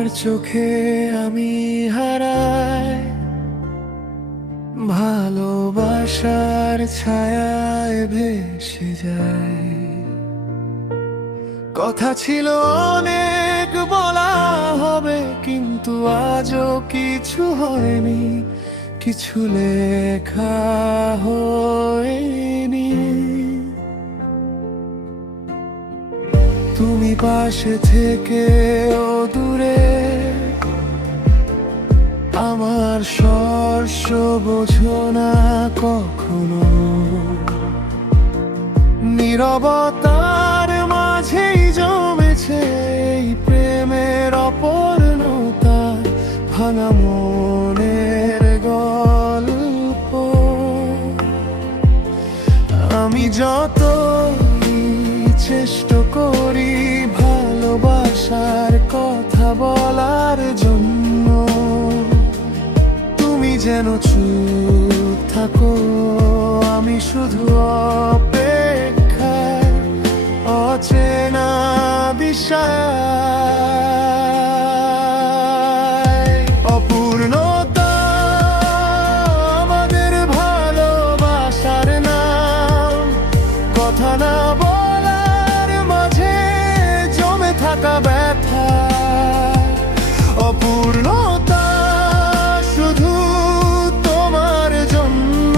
তোমার চোখে আমি হারাই ভালোবাসার ছায়ায় ভেসে যাই। কথা ছিল অনেক বলা হবে, কিন্তু আজও কিছু হয়নি, কিছু লেখা হয়নি। তুমি পাশে থেকে ও দূরে আমার স্পর্শ বোঝো না কখনো। নীরবতার মাঝেই জমেছে এই প্রেমের অপূর্ণতা, ভাঙা মনের গল্প। আমি যত চেষ্টা করি ভালোবাসার কথা বলার জন্য, তুমি যেন চুপ থাকো। আমি শুধু অপেক্ষায়, অচেনা বিষয়। অপূর্ণতা আমাদের ভালোবাসার নাম, কথা না বলার মাঝে জমে থাকা ব্যথা। অপূর্ণতা শুধু তোমার জন্য,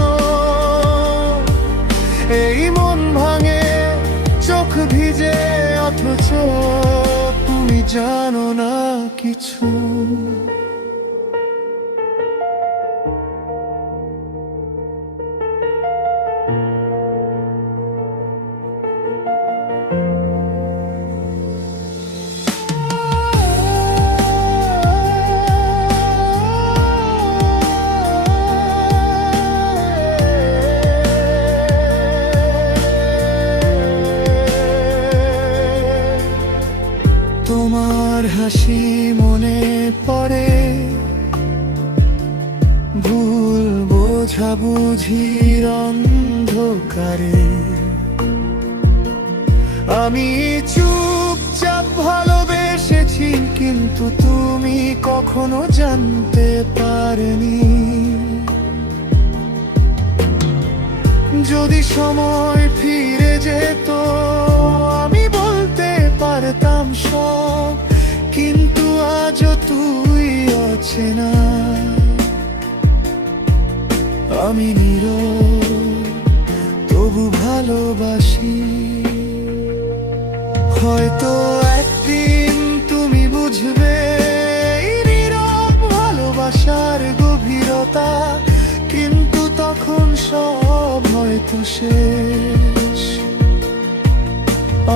এই মন ভাঙে চোখ ভিজে অথচ তুমি জানো না কিছু। তোমার হাসি মনে পড়ে, ভুল বোঝাবুঝির অন্ধকারে। আমি চুপচাপ ভালোবেসেছি, কিন্তু তুমি কখনো জানতে পারনি। যদি সময় ফিরে যেত আমি বলতে পারতাম সব, কিন্তু আজও তুই অচেনা। আমি নীরব তবু ভালোবাসি। হয়তো একদিন তুমি বুঝবে এই নীরব ভালোবাসার গভীরতা, কিন্তু তখন সব হয়তো শেষ।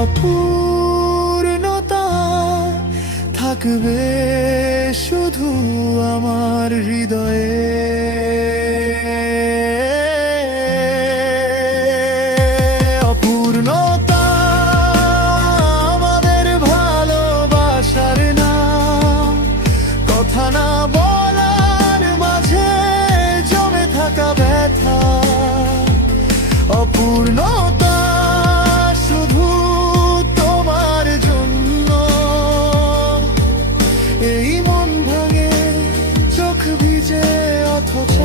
অপূর্ণতা থাকবে শুধু আমার হৃদয়ে। অপূর্ণতা আমাদের ভালোবাসার নাম, কথা না বলার মাঝে জমে থাকা ব্যথা। অপূর্ণতা শুধু তোমার জন্য, এই মন ভাঙে চোখ ভিজে অথচ